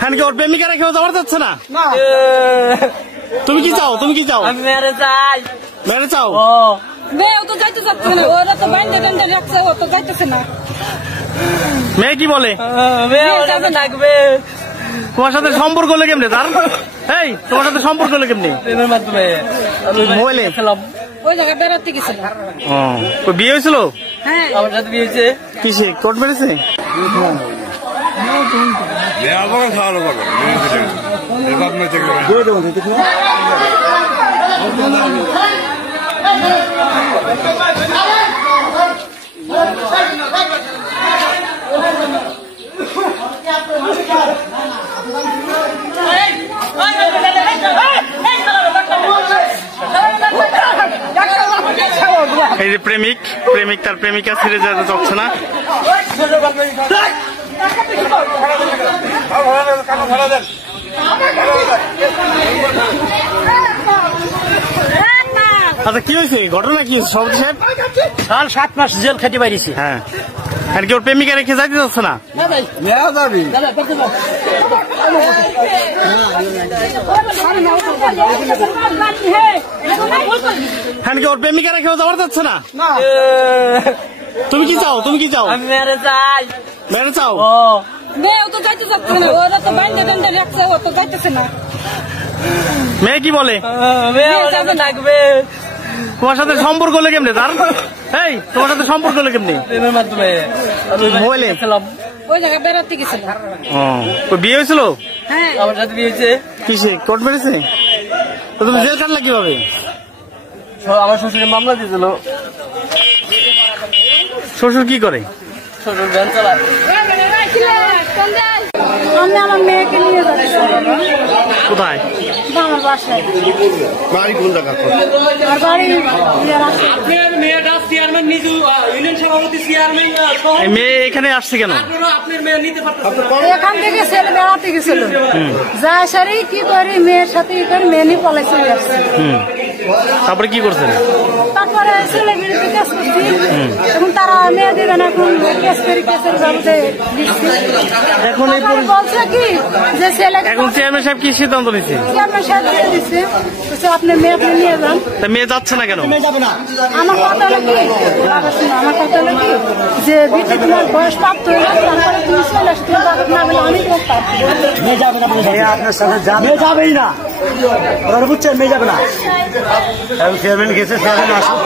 হ্যাঁ কি ওর প্রেমিকা রেখেও যাওয়ার যাচ্ছে না? তুমি কি চাও? তুমি কি চাও? আমি মেরে যাই। মেরে চাও? মেয়েও তো যাইতে চাচ্ছে না, ওরা তো বাইন্দে টাইন্দে রাখছে, ও তো যাইতেছে না। মেয়ে কি বলে? মেয়ে ওর কাছে থাকবে। তোমার সাথে সম্পর্ক হলো কেমনে তার? এই তোমার সাথে সম্পর্ক হলো কেমনে? প্রেমের মাধ্যমে। মোবাইলে খেলাম। ওই জায়গায় বেড়াতে গেছিল। ও বিয়ে হয়েছিল? হ্যাঁ আমার সাথে বিয়ে হয়েছে। কিসে কোর্ট মেরেছে? এই যে প্রেমিক তার প্রেমিকা ছেড়ে যেতে চাচ্ছে না। আচ্ছা কি হয়েছে, ঘটনা কি সভাপতি সাহেব? কাল 7 মাস জেল খেতে পারিছি। হ্যাঁ আর কি ওর প্রেমিকা রেখে যাইতে চাচ্ছে না? হ্যাঁ কি ওর প্রেমিকা রেখেও যাওয়ার যাচ্ছে না? তুমি কি চাও? তুমি কি চাও? আমি মেরে যাই। মেরে চাও? মেয়েও তো যাইতে চাচ্ছে না, ওরা তো বাইন্দে টাইন্দে রাখছে, ও তো যাইতেছে না। মেয়ে কি বলে? মেয়ে ওর কাছে থাকবে। তোমার সাথে সম্পর্ক হলো কেমনে তার? এই তোমার সাথে সম্পর্ক হলো কেমনে? প্রেমের মাধ্যমে। মোবাইলে খেলাম। ওই জায়গায় বেড়াতে গেছিল। ও বিয়ে হয়েছিল? হ্যাঁ আমার সাথে বিয়ে হয়েছে। কিসে কোর্ট মেরেছে? তো তুমি জেল কাটলা কিভাবে? আমার শ্বশুরের মামলা দিয়েছিল। শ্বশুর কি করে? শ্বশুর ভ্যান চালায়। আমি আমার মেয়েকে নিয়ে যাচ্ছি। কোথায়? আমার বাসায়। বাড়ি কোন জায়গা? আর বাড়ি আপনার মেয়েটা চেয়ারম্যান নিজু ইউনিয়ন সভাপতি চেয়ারম্যান। এই মেয়ে এখানে আসছে কেন? আপনার মেয়ে নিতে পারতেন। এখান থেকে ছেলে বেড়াতে গেছিল, যা সারি কি করি মেয়ের সাথে ই করে মেয়ে নিয়ে পলাই চলে আসছে। তারপরে কি করছেন? তারপরে ছেলে বিরুদ্ধে কেস করছি, এখন তারা মেয়ে দেবে না, এখন কেস করে কেসের বাবদে দিচ্ছে। এখন বলছে কি যে ছেলে এখন চেয়ারম্যান সাহেব কি সিদ্ধান্ত নিচ্ছে? চেয়ারম্যান সাহেব দিয়ে দিচ্ছে, আপনার মেয়ে আপনি নিয়ে যান। তা মেয়ে যাচ্ছে না কেন? আমার কথা হলো কি, আমার কথা হলো কি যে বিটি তোমার বয়স প্রাপ্ত হয়ে গেছে, তারপরে তুমি চলে আসো, তোমার বাবা না বলে আমি তোমার মেয়ে যাবে না, আপনার সাথে মেয়ে যাবেই না, ওরা বুঝছেন মেয়ে যাবে না। চেয়ারম্যান গেছে, চেয়ারম্যান আসবো।